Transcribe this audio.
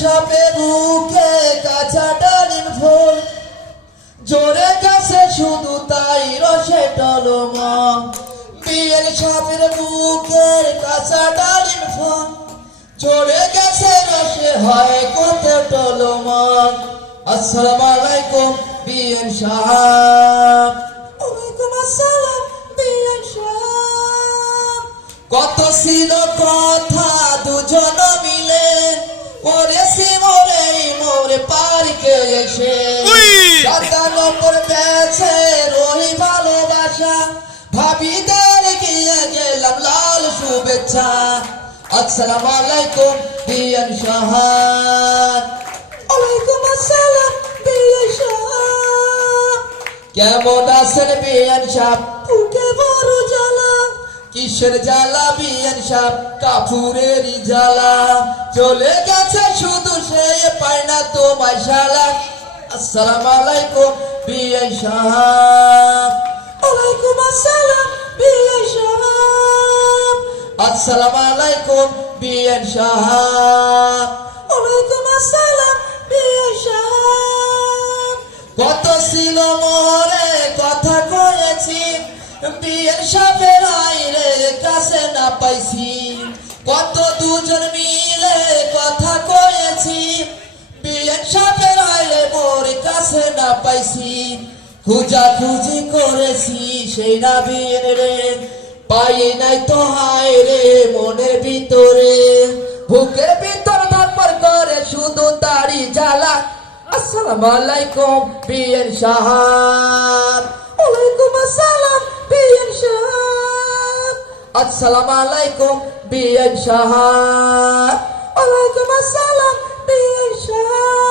সাপে বুকে কাঁচা ডালিম ফুল। জোরে গেছে শুধু তাই রসে টলমা বিয়ের সাপের বুকের কাঁচা ডালিম ফুল। জোরে গেছে রসে হয় কত টলমা আসসালামু আলাইকুম বিয়ের সাহেব ওয়ালাইকুম আসসালাম বিয়ের সাহেব কত ছিল কথা দুজন পার্কে এসে উই! সাদা নম্বর পেয়েছে রহি ভালোবাসা। ভাবিদের গিয়ে গেলাম লাল শুভেচ্ছা। আসসালামু আলাইকুম বিয়ান সাহান ওয়ালাইকুম আসসালাম বিয়ান সাহান কেমন আছেন বিয়ান সাহেব বুকে বড় জ্বালা। কিসের জ্বালা বিয়ান সাহেব কাপুরেরই জ্বালা। চলে গেছে শুধু পায় না শালা। আসসালামু আলাইকুম সাহেব ওয়ালাইকুম আসসালাম সাহেব আসসালামু আলাইকুম সাহেব ওয়ালাইকুম আসসালাম সাহেব কত ছিল মোরে কথা কয়েছি। বিয়ের সাপের আইরে কাছে না পাইছি। কত দুজন মিলে কথা কয়েছি। না পাইছি খুঁজা খুঁজি করেছি সেই না রে। পাই নাই তো হায় রে মনের ভিতরে। বুকের ভিতর ধরপর করে শুধু তারি জ্বালা। আসসালামু আলাইকুম বিয়ের সাহাব। ওয়ালাইকুম আসসালাম বিয়ের সাহাব। আসসালামু আলাইকুম বিয়ের সাহাব। ওয়ালাইকুম আসসালাম বিয়ের সাহাব।